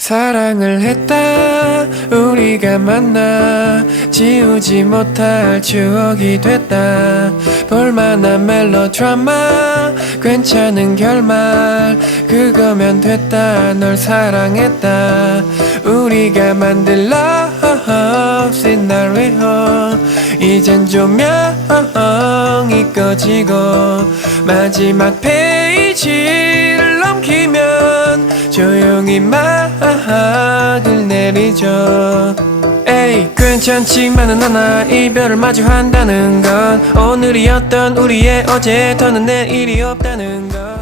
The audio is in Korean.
사랑을 했다 우리가 만나 지우지 못할 추억이 됐다 볼만한 멜로드라마 괜찮은 결말 그거면 됐다 널 사랑했다 우리가 만들 love 시나리오 이젠 조명이 꺼지고 마지막 페이지를 넘기면 조용히 막을 내리죠. 에이 괜찮지만은 않아 이별을 마주한다는 건 오늘이었던 우리의 어제 더는 내일이 없다는 것